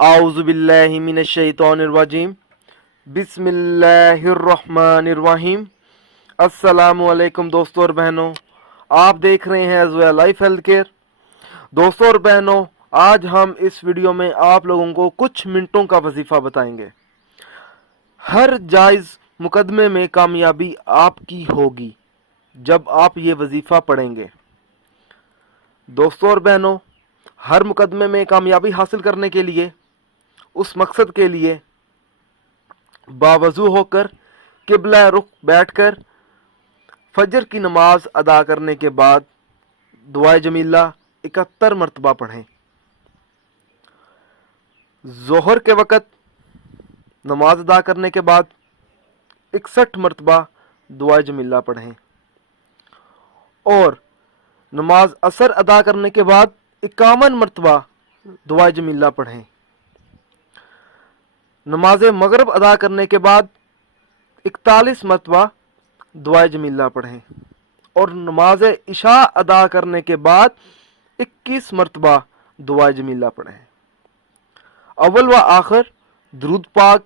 आऊज़ुबिल्लाहि मिनश्शैतानिर्रजीम बिस्मिल्लाहिर्रहमानिर्रहीम। अस्सलामु अलैकुम दोस्तों और बहनों, आप देख रहे हैं अज़वा लाइफ हेल्थ केयर। दोस्तों और बहनों, आज हम इस वीडियो में आप लोगों को कुछ मिनटों का वजीफ़ा बताएंगे। हर जायज़ मुकदमे में कामयाबी आपकी होगी जब आप ये वजीफ़ा पढ़ेंगे। दोस्तों और बहनों, हर मुकदमे में कामयाबी हासिल करने के लिए, उस मकसद के लिए बावजू होकर किबला रुख बैठकर फजर की नमाज अदा करने के बाद दुआए जमीला 71 मरतबा पढ़ें। जोहर के वक़्त नमाज अदा करने के बाद 61 मरतबा दुआए जमीला पढ़ें और नमाज असर अदा करने के बाद 51 मरतबा दुआए जमीला पढ़ें। नमाज मगरिब अदा करने के बाद 41 मरतबा दुआए जमीला पढ़ें और नमाज इशा अदा करने के बाद 21 मरतबा दुआए जमीला पढ़ें। अव्वल व आखिर दुरूद पाक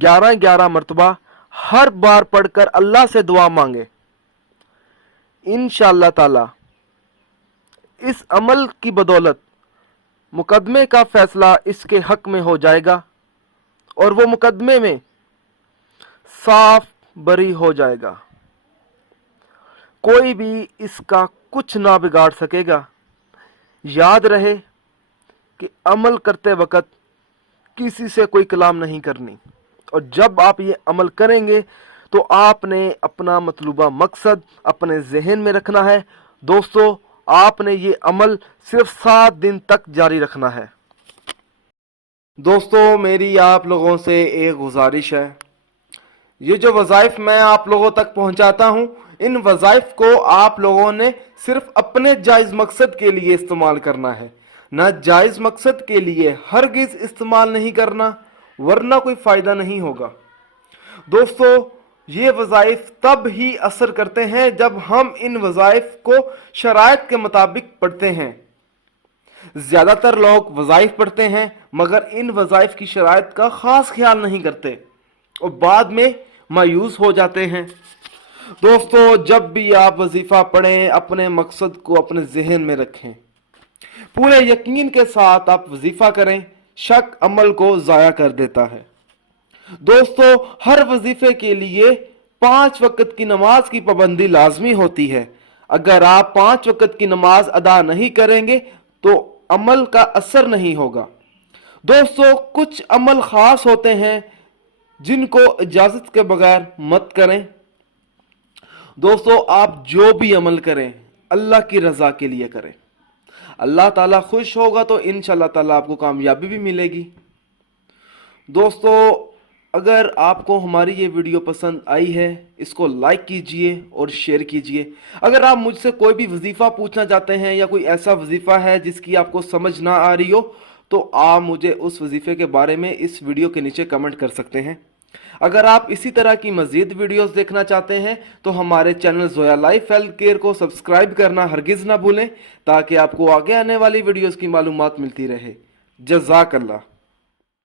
11-11 मरतबा हर बार पढ़कर अल्लाह से दुआ मांगे। इंशाअल्लाह ताला इस अमल की बदौलत मुकदमे का फैसला इसके हक में हो जाएगा और वो मुकदमे में साफ बरी हो जाएगा। कोई भी इसका कुछ ना बिगाड़ सकेगा। याद रहे कि अमल करते वक्त किसी से कोई कलाम नहीं करनी, और जब आप ये अमल करेंगे तो आपने अपना मतलूबा मकसद अपने जहन में रखना है। दोस्तों, आपने ये अमल सिर्फ 7 दिन तक जारी रखना है। दोस्तों, मेरी आप लोगों से एक गुजारिश है, ये जो वज़ाइफ मैं आप लोगों तक पहुंचाता हूं, इन वज़ाइफ को आप लोगों ने सिर्फ अपने जायज़ मकसद के लिए इस्तेमाल करना है, ना जायज़ मकसद के लिए हरगिज़ इस्तेमाल नहीं करना, वरना कोई फ़ायदा नहीं होगा। दोस्तों, ये वज़ाइफ तब ही असर करते हैं जब हम इन वज़ाइफ को शराइत के मुताबिक पढ़ते हैं। ज़्यादातर लोग वज़ाइफ पढ़ते हैं मगर इन वज़ाइफ की शराइत का ख़ास ख्याल नहीं करते और बाद में मायूस हो जाते हैं। दोस्तों, जब भी आप वजीफ़ा पढ़ें अपने मकसद को अपने जहन में रखें, पूरे यकीन के साथ आप वजीफ़ा करें। शक अमल को ज़ाया कर देता है। दोस्तों, हर वजीफ़े के लिए 5 वक़्त की नमाज की पाबंदी लाजमी होती है। अगर आप 5 वक़्त की नमाज अदा नहीं करेंगे तो अमल का असर नहीं होगा। दोस्तों, कुछ अमल खास होते हैं जिनको इजाजत के बगैर मत करें। दोस्तों, आप जो भी अमल करें अल्लाह की रजा के लिए करें। अल्लाह ताला खुश होगा तो इंशाअल्लाह ताला आपको कामयाबी भी मिलेगी। दोस्तों, अगर आपको हमारी ये वीडियो पसंद आई है, इसको लाइक कीजिए और शेयर कीजिए। अगर आप मुझसे कोई भी वजीफ़ा पूछना चाहते हैं या कोई ऐसा वजीफ़ा है जिसकी आपको समझ ना आ रही हो, तो आप मुझे उस वजीफ़े के बारे में इस वीडियो के नीचे कमेंट कर सकते हैं। अगर आप इसी तरह की मज़ीद वीडियोस देखना चाहते हैं तो हमारे channel Zoya life health care को सब्सक्राइब करना हरगिज़ ना भूलें, ताकि आपको आगे आने वाली वीडियोस की मालूमात मिलती रहे। जज़ाकल्लाह।